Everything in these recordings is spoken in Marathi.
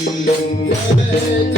Yeah.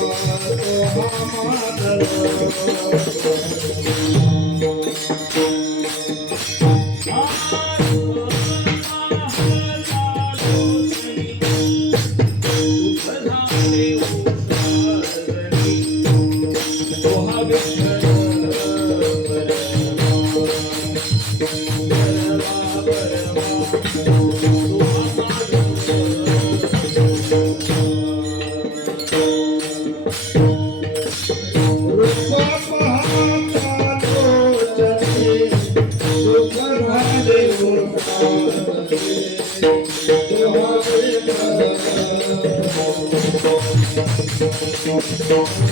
Oh,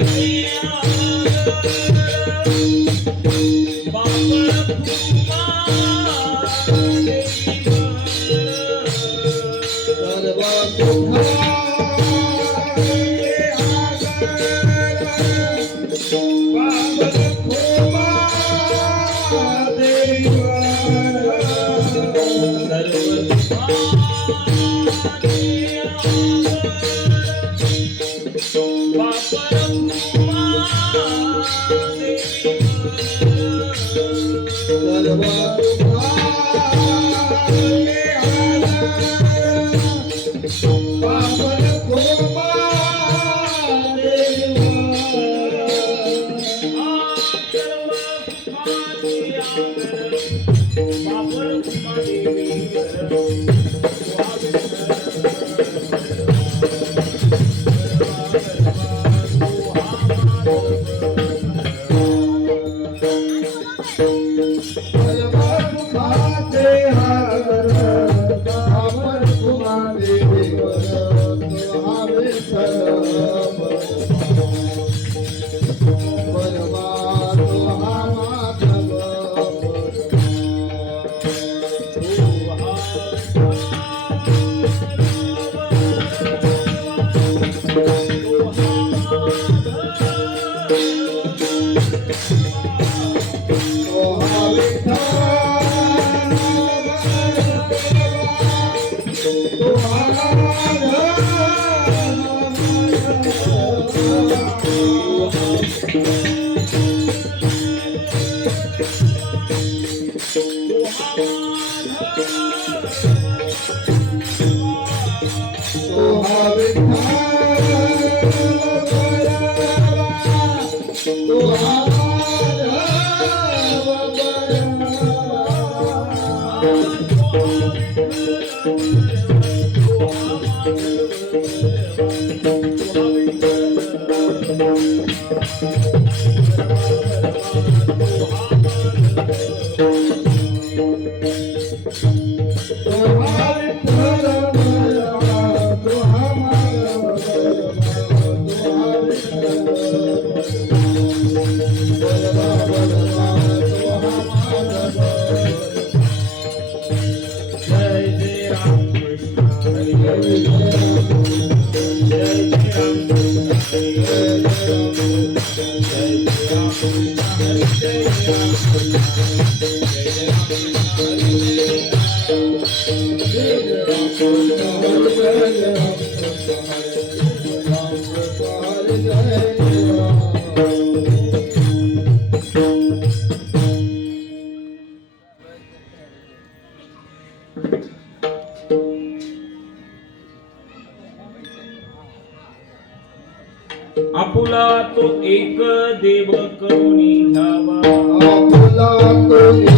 Yeah. तो एक देव करुणी धावा आपला तो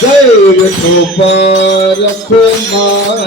জয় Gopal Kumar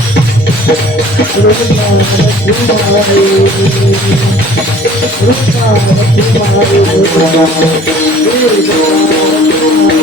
Thank you.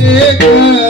Take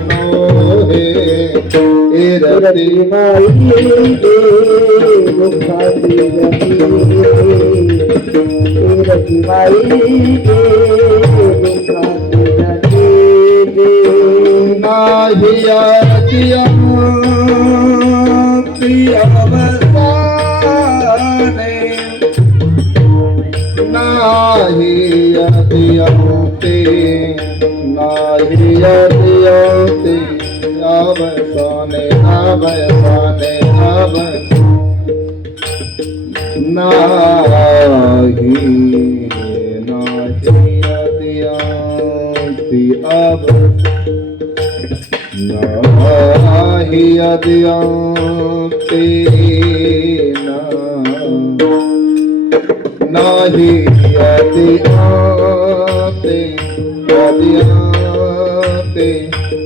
திரதி நாஹியதியே நாஹிய सोने नव सोने नव नाही अब नाही अद्यांती नाही अद्यांती अद्यांती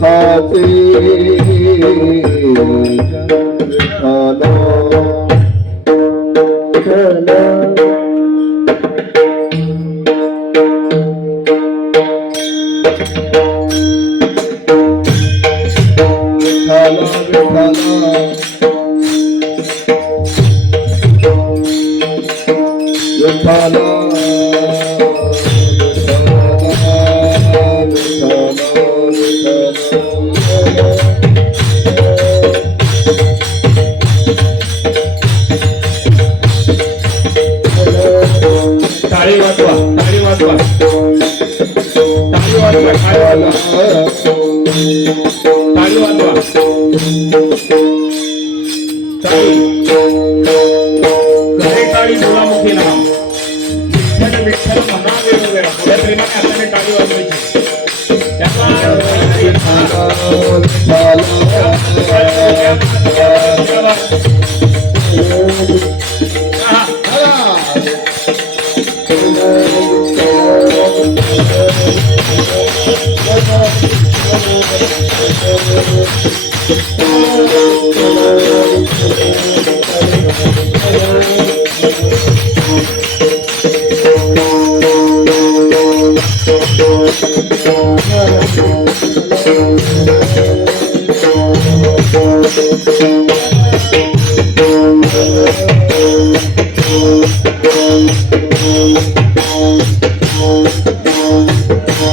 খাতে কাজে ব্যবহৃত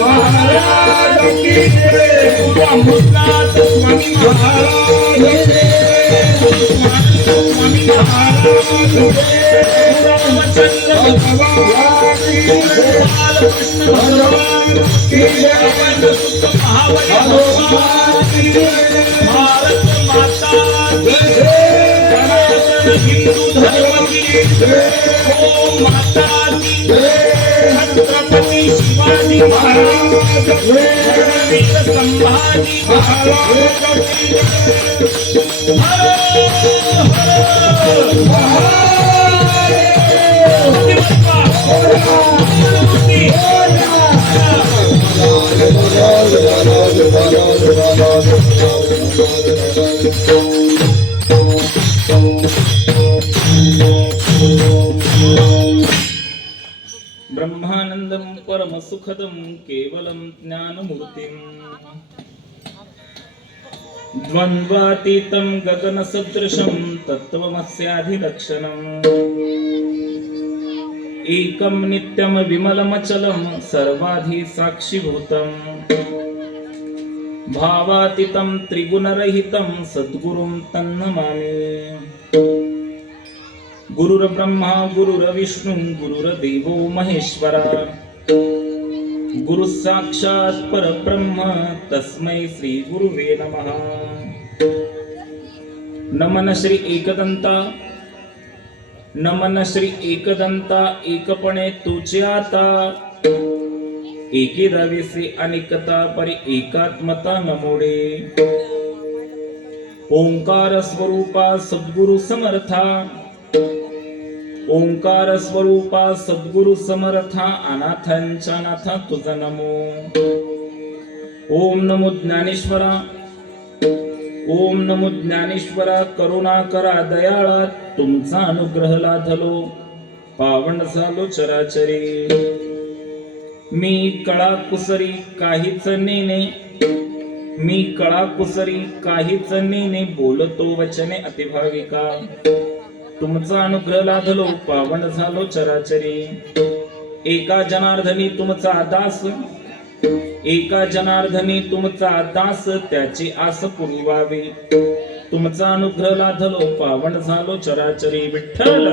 महाराज भगवान की गोपाल कृष्ण भगवान की भगवान की भारत माता हिंदू धर्म की ओम माता की छत्रपति शिवाजी महाराज संभाजी महाराज हर हर ब्रह्मानन्दं परमसुखदं केवलं ज्ञानमूर्तिम्। द्वन्द्वातीतं गगनसदृशं तत्त्वमस्याधिलक्षणम् एकं नित्यं विमलमचलं सर्वाधिसाक्षिभूतम्। भावातीतं त्रिगुणरहितं सद्गुरुं तन्नमामि गुरुर्ब्रह्मा गुरुर्विष्णू गुरुर्देवो महेश्वरा। गुरु साक्षात परब्रह्म तस्मै श्री गुरुवे नमः। नमन श्री एकदंता। नमन श्री एकदंता एकपणे तुझे आता. एके रवेसे अनेकता परी एकात्मता नमोडे. ओंकार स्वरूपा सद्गुरु समर्था. ओंकार स्वरूपा सद्गुरु समर्था अनाथांच्या नाथा तुझा नमो. ओम नमो ज्ञानेश्वरा. ओम नमो ज्ञानेश्वरा करुणा करा दयाळा तुमचा अनुग्रह लाधलो. पावन झालो चराचरी. मी कळा कुसरी काहीच नेने मी कळा कुसरी काहीच नेने बोलतो वचने अतिभाविका. तुमचा अनुग्रह लाधलो पावन झालो चराचरी. एका जनार्दनी तुमचा दास एका जनार्दनी तुमचा दास त्याची आस पुरवावी. तुमचा अनुग्रह लाधलो पावन झालो चराचरी विठ्ठल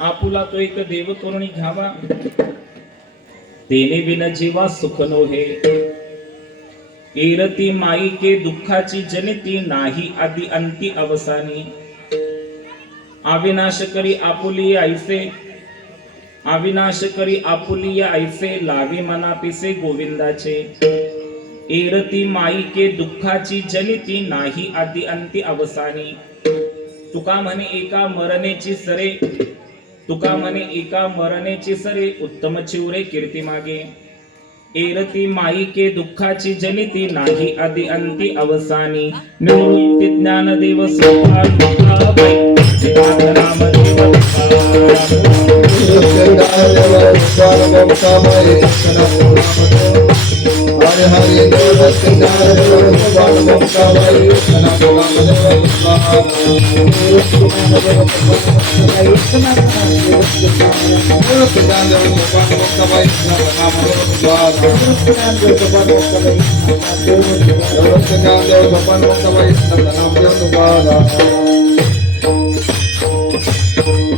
आपुला तो एक देव करुणी घ्यावा. तेने बिन जीवा सुख नोहे. एरती माई के दुःखाची जनिती नाही आदी अंती अवसानी. अविनाश करी आपुली ऐसे अविनाश करी आपुली ऐसे लावी मना पिसे गोविंदाचे. एरती माई के दुःखाची जनिती नाही आदी अंती अवसानी. तुका म्हणे एका मरणेची सरे तुका म्हणे एका मरणेची सरे उत्तम चिवरे कीर्ती मागे. एरती माई के दुःखाची जनिती नाही आदी अंती अवसानी. निवृत्ती ज्ञानदेव स्वतः तुकाबाई सिद्धार्थ रामदेव तुकाराम. हरे हरे देव Thank you.